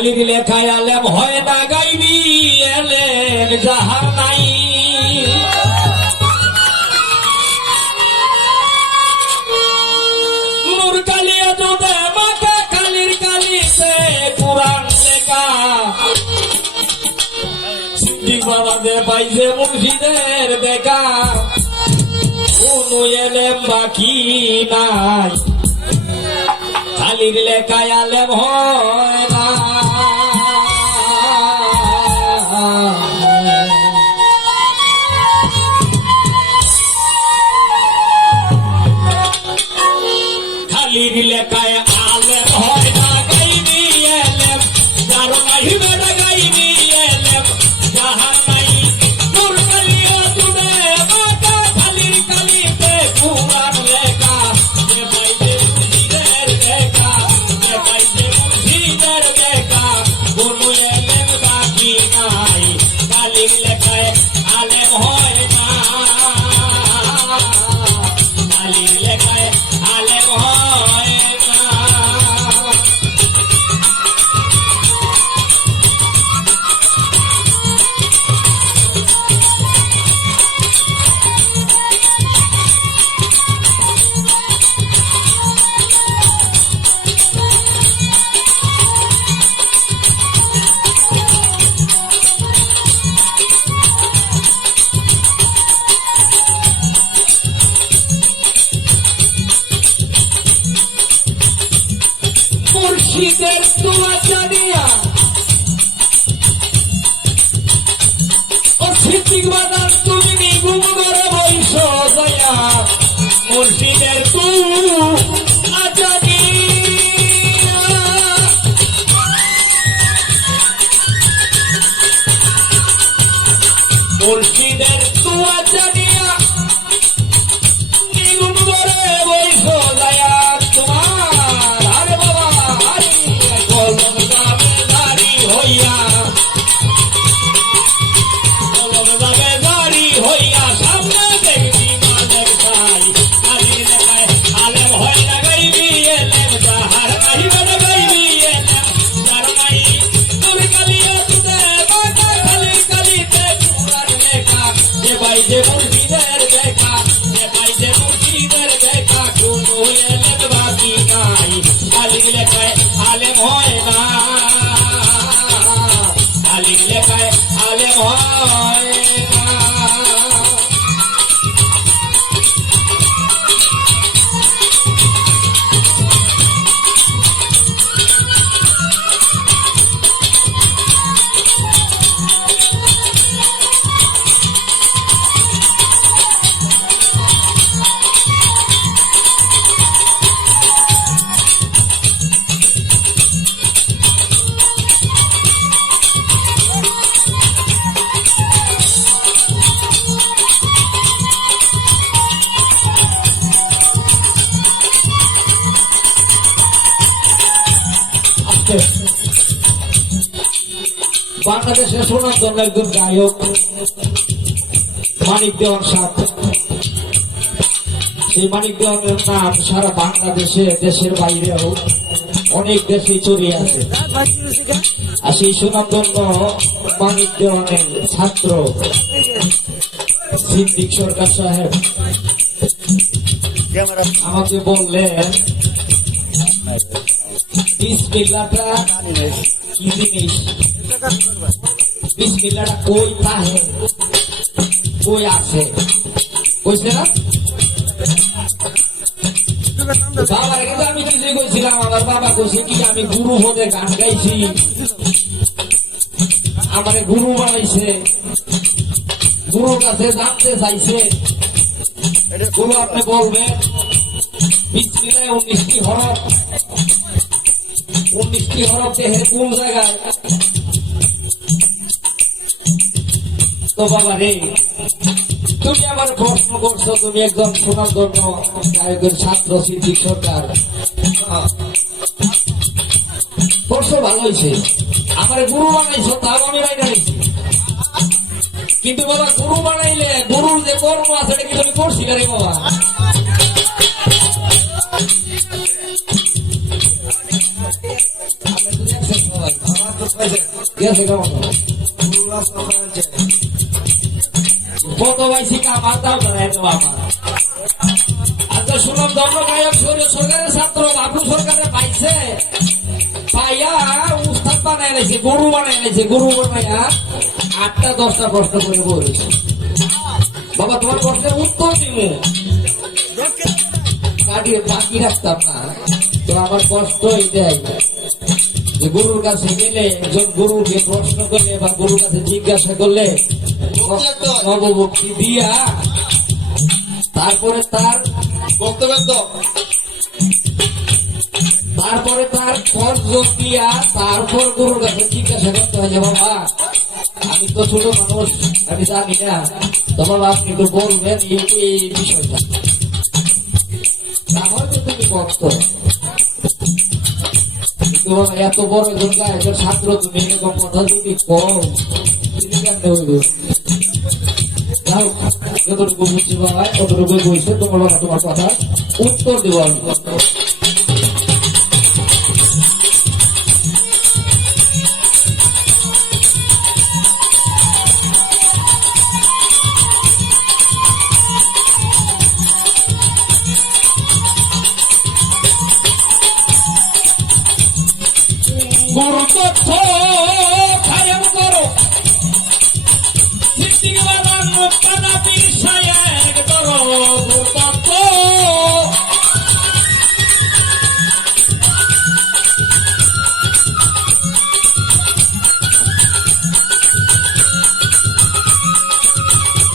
খালি দিলে খায়ালেম হয় না গাইবি এলেন যাহার নাই নূর কালিয়া দুধে মাকে কালির কালিতে কোরআন লেখা সিদ্দিক বাবা দে পাইছে মুর্শিদের দেখা কোন এলেম বাকি নাই খালির লেখায় আলেম হয় না খালির লেখায় আলেম হয় না গাইবি এলেম যার নাই বেড়া গাইবি এলেম যাহার নাই নূর কালিয়া দুধে মাকে খালির কালিতে কোরআন লেখা যে পাইছে মুর্শিদের দেখা যে পাইছে মুর্শিদের দেখা কোনো এলেম বাকি নাই খালির লেখায় আলেম হয় না খালির লেখায় আলেম হয় না মুর্শিদের তোমা জানিয়া ও সিদ্দিক বাজার তুমি নিগুম করে বৈশ দয়া মুর্শিদের তোমা জানিয়া মুর্শিদের তোমা জানিয়া নিগুম করে বৈশ দয়া তোমার আরে বাবা আরে কলম যাবে দাড়ি হইয়া কলম যাবে দাড়ি হইয়া সামনে দেখবি মাঝের খাই খালি লেখায় আলেম হয় না গাইবি এলেম যাহার নাই বেড়া গাইবি এলেম যার নাই নূর কালিয়া দুধে মাকে খালির কালিতে কোরআন লেখা যে পাইছে মুর্শিদের দেখা যে পাইছে মুর্শিদের দেখা কোনো এলেম বাকি নাই খালির লেখায় আলেম হয় না খালির লেখায় আলেম হয় না বাংলাদেশের সুনামধন্য একজন গায়ক মানিক দেওয়ান সাথ সেই মানিক দেওয়ানের নাম সারা বাংলাদেশে দেশের বাইরেও অনেক দেশে ছড়িয়ে আছে আর সেই সুনামধন্য মানিক দেওয়ানের ছাত্র সিদ্দিক সরকার সাহেব আমাকে বললেন বিসমিল্লাহটা কি জিনিস বিসমিল্লাহটা কই তাহে কই আছে কইছে না বাবার কিন্তু আমি কিছুই কইছিলাম আমার বাবা কইছে কি আমি গুরু হতে গান গাইছি আমারে গুরু বানাইছে গুরুর কাছে জানতে চাইছে গুরু আপনি বলবেন বিসমিল্লাহ 19টি হরফ 19টি হরফ দেহের কোন জায়গায় তো বাবা রে তুমি আমার প্রশ্ন করছো তুমি একজন সুনামধন্য গায়কের ছাত্র সিদ্দিক সরকার প্রশ্ন ভালো হয়েছে আমার গুরু বানাইছো তাও আমি বানাইছি কিন্তু বাবা গুরু বানাইলে গুরুর যে কর্ম আছে এটা কি তুমি করছি রে বাবা গেছে কেমন কত পাইছি কামার দাও না এত আমার। আচ্ছা শুনলাম ধর্মগায়ক সরকারের ছাত্র বাবু সরকারের পাইছে, পাইয়া উস্তাদ বানাই লাইছে, গরু বানাই লাইছে, গরু বানাইয়া 8টা 10টা প্রশ্ন করে বলেছে। বাবা তোমার প্রশ্নের উত্তর দিব, কাটিয়ে বাকি রাখতাম না। তো আমার কষ্ট এটাই যে গরুর কাছে গেলে একজন গরুকে প্রশ্ন করলে বা গরুর কাছে জিজ্ঞাসা করলে নবভক্তি দিয়া তারপরে তার বক্তব্য, তারপরে তার ফরজ দিয়া তারপর গরুর কাছে জিজ্ঞাসা করতে হয় যে বাবা আমি তো ছোট মানুষ, আমি জানি না, তো বাবা আপনি একটু বলবেন এই বিষয়টা, তাহলে তুমি ভক্ত। কিন্তু বাবা এত বড় একজন গায়কের ছাত্র তুমি এরকম কথা যদি কও যতটুকু বুঝছি বাবা ততটুকু বলছে, তোমার বাবা তোমার কথা উত্তর দেব আমি। গুরু তথ্য কায়েম করো, সৃষ্টিওয়ালার মুক্তানা পীর এক করো। গুরু তথ্য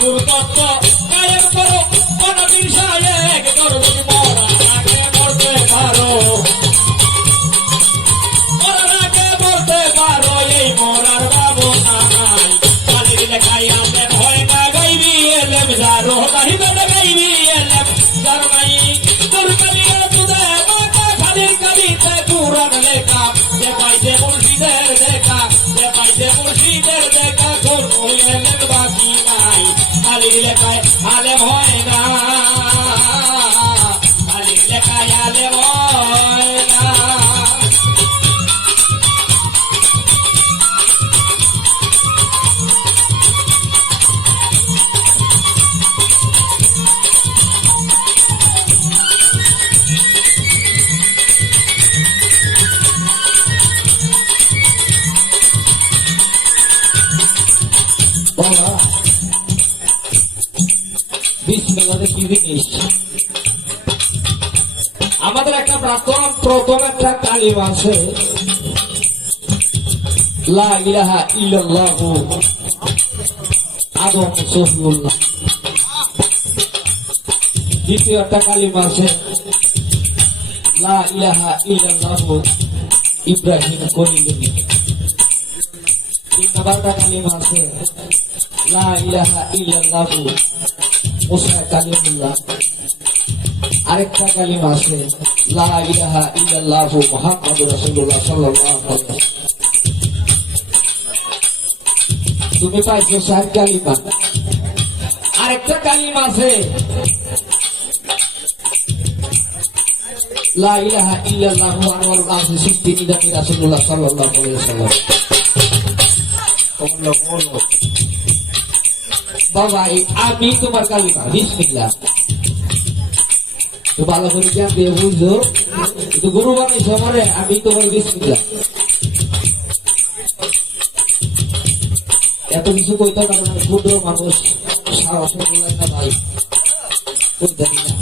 গুরু তথ্য কায়েম করো, কোন পীর এক করো। তুমি মরা আগে মরতে পারো, মরার বাবু নাই কালির লেখাই আমে ভয় না গাইবি এলেম যারো নাহিবে গাইবি এলেম যার নাই তোর কালিয়ে তুদে মাতা খালির কালিতে কুরআন লেখা যে পাইছে মুর্শিদের দেখা, যে পাইছে মুর্শিদের দেখা, কোনো এলেম বাকি নাই কালির লেখায় আলেম হয় না, কালির লেখায় আলেম হয় না। আমাদের একটা প্রথম একটা কালিমা আছে, লা ইলাহা ইল্লাল্লাহু আদম সফিউল্লাহ। দ্বিতীয় একটা কালিমা আছে, লা ইলাহা ইল্লাল্লাহু ইব্রাহিম খলিলুল্লাহ। তিন নম্বরটা কালিমা আছে, লা ইলাহা ইল্লাল্লাহু মুসা কালিমুল্লাহ। আরেকটা কালিমা আছে, লা ইলাহা ইল্লাল্লাহু মুহাম্মাদুর রাসূলুল্লাহ সাল্লাল্লাহু আলাইহি ওয়াসাল্লাম। তুমি পাইছো 4 কালিমা। আরেকটা কালিমা আছে, লা ইলাহা ইল্লাল্লাহু আনওয়ারুল আরশি সিদ্দিক নিদানি রাসূলুল্লাহ সাল্লাল্লাহু আলাইহি ওয়াসাল্লাম। বাবা আমি তোমার কালিমা বিসমিল্লাহ, তো ভালো করে জ্ঞান দিয়ে বুঝছো, কিন্তু গুরু বানাই সমরে আমি তোমার বিসমিল্লাহ। এত কিছু কইতে পারো না, ক্ষুদ্র মানুষ সাহসে বলেন না ভাই, জানি না।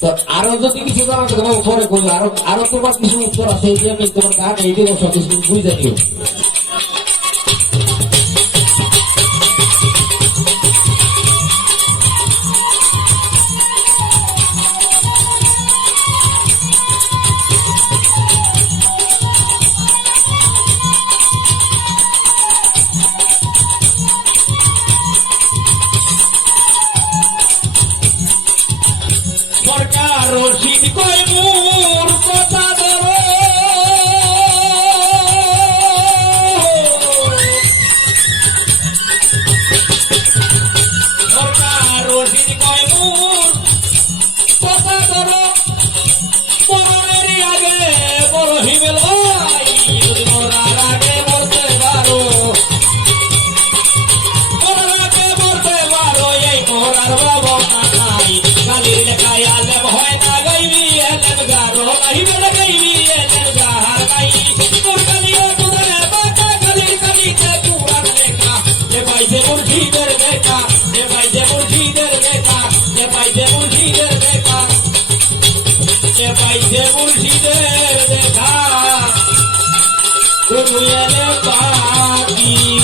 তো আরো যদি কিছু জানাতে তোমার পরে করবো, আরো তোমার কিছু উত্তর আছে, এই যে আমি তোমার গান এই দিব সব কিছু বুঝে নিও। সরকার রশিদ কয় মোর কথা ধরো, সরকার রশিদ কয় মোর কথা ধরো, মরণের আগে বড় হিমেল এ পাইছে মুর্শিদের দেখা তুমি এলে পাখি